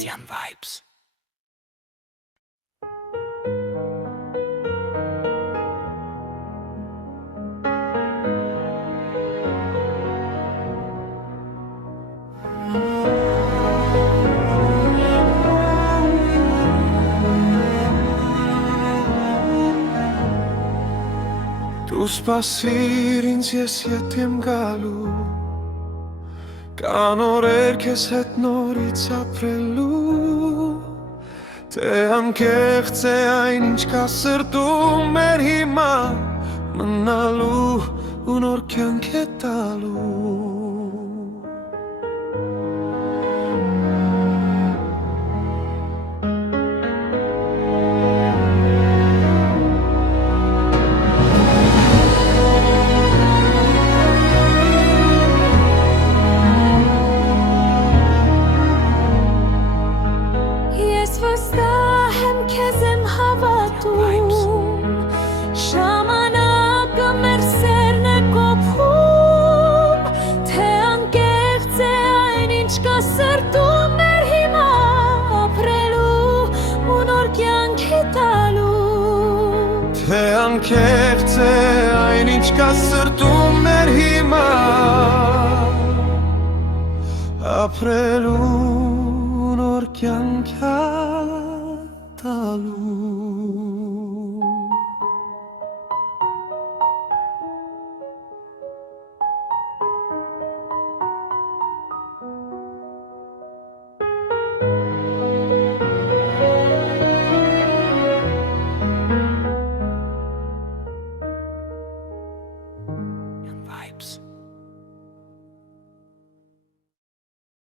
Christian Vibes. Tu spasir ինձ ես ետ եմ գալու Կան օրեր քեզ հետ նորից ապրելու Թե անկեղծ է այն ինչ կա սրտում մեր հիմա Մնալու ու նոր կյանք է տալու Թե անկեղծ է այն ինչ կա սրտում մեր հիմա Ապրելու նոր կյանք է տալու